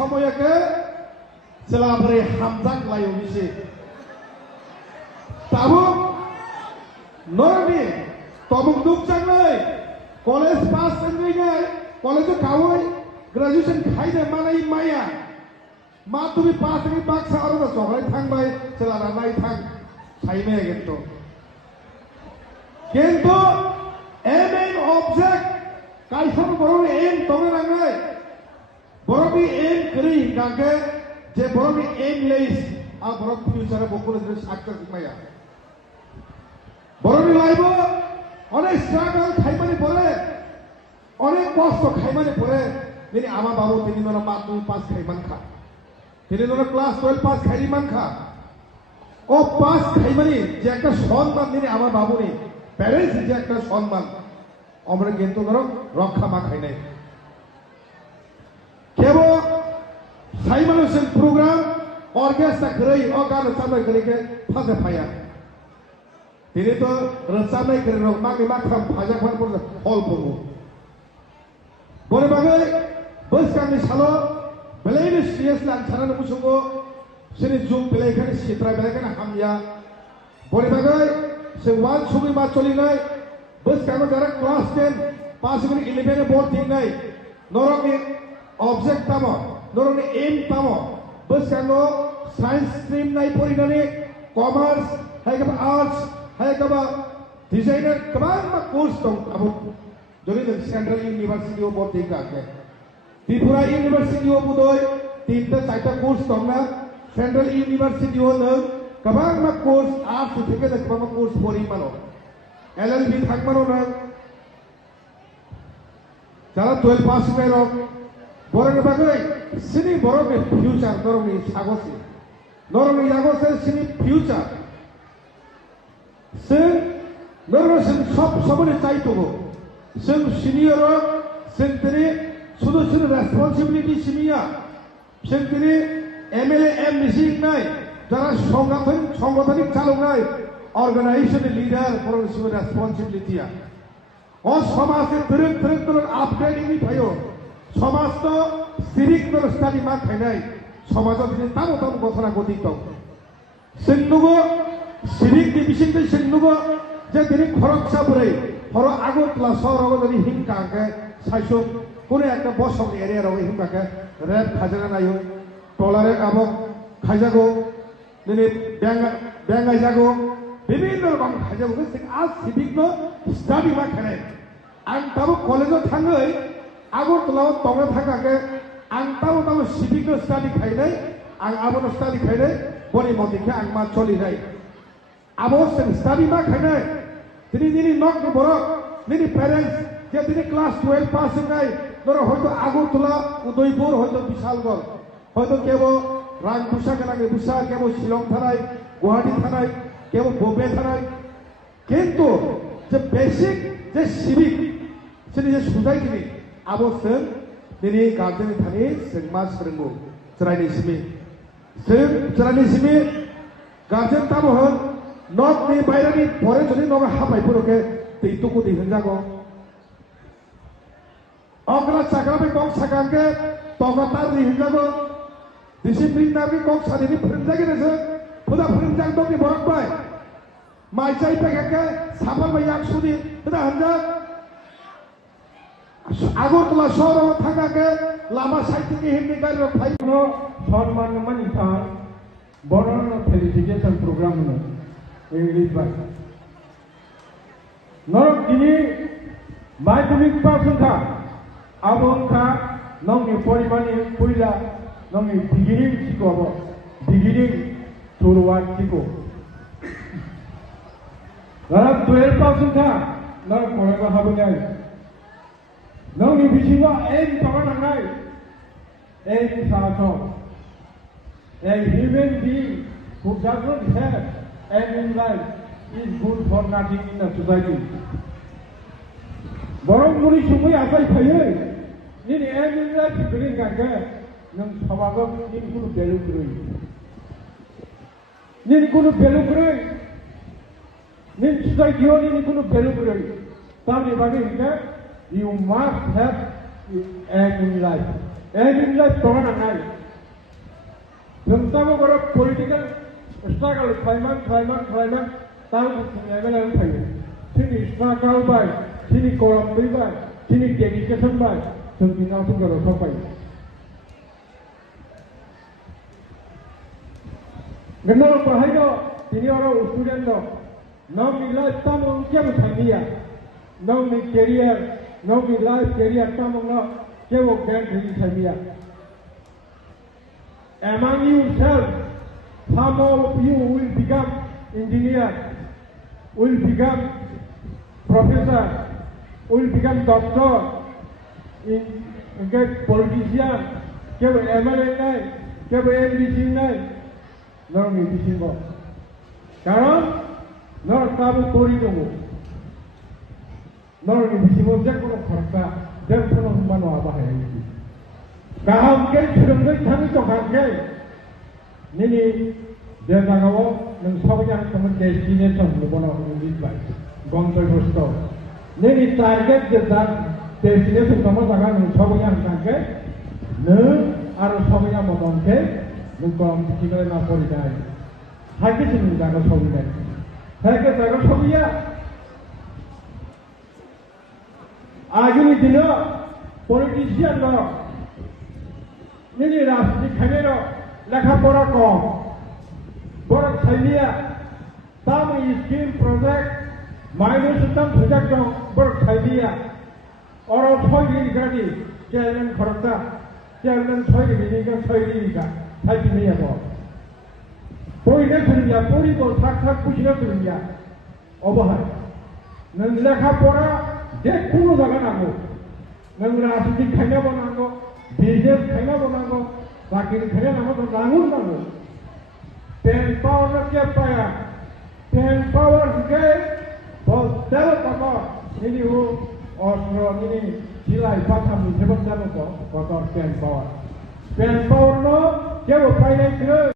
সময়কে সেলাবরে হামজাক লাইও বিসে তাবো নরনি তবুক দুঃখ চাংলাই college pass করনাই কলেজে কাওয়াই গ্রাজুয়েশন খাইনে মানাই মায়া मा तुम्हें पास में बाग सारो ना सोहराय थांग बाय चला रानाय थांग साइमे किंतु एम एन ऑब्जेक्ट काइसन बरों एम तोगे रंगाय बरों भी एम करी गांगे जे बरों भी एम लेस आ बरों फ्यूचर बोकुल जरे सक्सेस माया बरों भी लाइबो अनेक स्ट्रगल खाइमाने पड़े अनेक कष्ट खाइमाने पड़े मेरी आमा बाबू तीन मेरा माँ तुम पास खाइमान खा তিনি ধরো ক্লাস 12 পাস খাইরি মানখা ও পাস খাইমানি যে একটা সম্মান তিনি আমার বাবুনি প্যারেন্টস যে একটা সম্মান আমরা কিন্তু ধরো রক্ষা মা খাই নাই কেবল সাইমানোসেন প্রোগ্রাম অর্কেস্ট্রা গরই ও গান চামনাই গরিকে ফাজা ফায়া তিনি তো রচামনাই গরি রক মাগে মাখাম ফাজা ফান পড় হল পড়বো বলে বাগে বসকানি সালো बेलायनो सीएस लांछानानै मुसुंगो सिनि जुग बेलायखाने सित्रा बेलायखाने हामया बरेबागै जों वान सुगै मा चलिनाय बसकानो जारा क्लास 10 पास गनि 11 बोर्ड थिंनाय नरंनि ऑब्जेक्ट तामो नरंनि एम तामो बसकानो साइंस स्ट्रीम नाय परिनानै कमार्स हायगबा आर्ट्स हायगबा डिजाइनर गोबां मा कोर्स दं आबो जरि जों सेंट्रल इउनिभार्सिटी अफ बोर्ड थिंगाके त्रिपुरा यूनिवर्सिटी अफ उदय तीनटा चारटा कोर्स दंना सेंट्रल यूनिवर्सिटी अफ नों गोबां मा कोर्स आर्ट्स থেকে गोबां मा कोर्स परि मानो एलएलबी थांमानो नों যারা 12 पास जाय बरनि बागै सिनि बरनि फ्यूचर नरनि सागसे नरनि यागसे सिनि फ्यूचर जों नरनि सब सबनि चाइतोगो जों सिनियर जों तेरि শুধু শুধু রেসপন্সিবিলিটি সিমিয়া সেন্টিনি এমএলএ এম মিসিং নাই যারা সংগঠনিক চালক নাই অর্গানাইজেশনের লিডার বরং শুধু রেসপন্সিবিলিটিয়া ও সমাজে ধরুন ধরুন ধরুন আপডেটিং ভাইও সমাজ তো সিভিক ধর স্টাডি মা খাইনাই সমাজত দিনে তামো তামো ঘটনা গঠিত সেন্নুগো সিভিক ডিভিশনকে সেন্নুগো যে দিনে খরকসা বরে হর আগতলা সরগ যদি হিংকাকে সাইসো কোনো একটা বসক এরিয়া রয়ে হিমবাকে রেপ খাজানা নাইও টলারে আবক খাইজাগো দিনে ব্যাঙ্গাই যাগো বিভিন্ন রকম খাইজাগো আজ সিভিক নো স্টাডি মা খেলে आं ताबो कलेजआव थाङै आगरतलाव तंगे थांगाके आं ताबो ताबो सिभिक नो स्टाडि खाइनाय आं आबोनो स्टाडि खाइनाय बनि मदिखे आं मा चलिनाय आबो जों स्टाडि मा खाइनाय दिनै दिनै नक बरक दिनै पेरेंट्स जे दिनै क्लास 12 पास होनाय ধরো হয়তো আগরতলা উদয়পুর হয়তো বিশালগড় হয়তো কেবল রাংপুসা কেনাকে বুসা কেবল শিলং থানায় গুয়াহাটি থানায় কেবল বোম্বে থানায় কিন্তু যে বেসিক যে সিভিক সেটি যে সুদাইখিনি আবশ্যক দিनै গাर्जेन थानि जों मा सोलोंगौ जरायनि सिमि जों जरायनि सिमि गार्जेन ताबो होन नकनि बायरानि परे जुदि नग हाबायफोरके दैतुको दिहुनजागौ अगला चाकराबे कौन साकांगे तोगता दिहुनजागौ डिसिप्लिन नाबि कौन सादिनि फोरोंजागे नोंसोर खुदा फोरोंजाग दंनि बरक बाय माइजाय पेगाके साफाल बाय याकसुनि खुदा हनजा আগরতলা শহর থাকাকে লামা সাইটিকে হিন্দি গাড়ি ফাইনো সম্মান মানিতা বড় ফেলিফিকেশন প্রোগ্রাম হলো ইংলিশ বাই নরক দিনে মাধ্যমিক পাসুনখা আবনখা নংনি পরিমাণে পয়লা নংনি বিগিনিং শিখব বিগিনিং শুরুয়াত শিখব নরক 12 পাসুনখা নরক পড়াগো হাবনাই नौनि बिथिङाव एम खालामनांनाय एम साथ' a human being who does not have aim in life is good for nothing in the society. बरं मुरि सुमै आसाय फायो निनि aim in life बिगिनिं गांगे नों समाजाव निनि कुनु भेलु गरै निनि कुनु भेलु गरै निनि ससाइटियाव निनि कुनु भेलु गरै तानि बागै हिंगा You must have aim in life. Eminlah tongan angai. Tentang apa political struggle, climate, tahu eminlah yang sini struggle baik, sini kolam baik, sini dedication baik, sempina tu kalau sampai. Kenal bahaya do, ini orang student do, now mi life tamu kiam thamia, now mi career, now mi life career tamu no, kiam gan thiri thamia. Among yourself, some of you will become engineer, will become professor, will become doctor, get politician, kiam MLA nai, kiam MDC nai. Nor mi bisingo. Karon nor tabu tori dongo. Nor mi bisingo jakono kharka jakono mano aba hai. Kaham ke churungai thani to khangke. Nini denagawo nang sabya kaman destination lobono ni bai. Gongtoi hosto. Nini target je dan destination kaman jaga nang sabya khangke. Ne aro sabya modonke nungkom tinggal na pori dai. Hake sini jaga sobi dai. Hake jaga sobi ya. Agini dino politician lo. Nini rasti khane lo lekha pora kom. Pora khaiya. Tamu scheme project minus tam project lo pora khaiya. Oro thoi gadi chairman kharta. Chairman thoi gadi ka. Haji ni apa? Pori ni suruhnya, pori ko sak pujian suruhnya. Obahai. Nang lekha pora, dek kuno jaga nago. Nang rasi khanya bonago, business khanya bonago, baki khanya nago to langur nago. Pen power kya paya? Pen power ke, bos tel papa. Ini hu, osro ini silai pasam sebab jago ko, kotor pen power. Pen power no. Jauh finance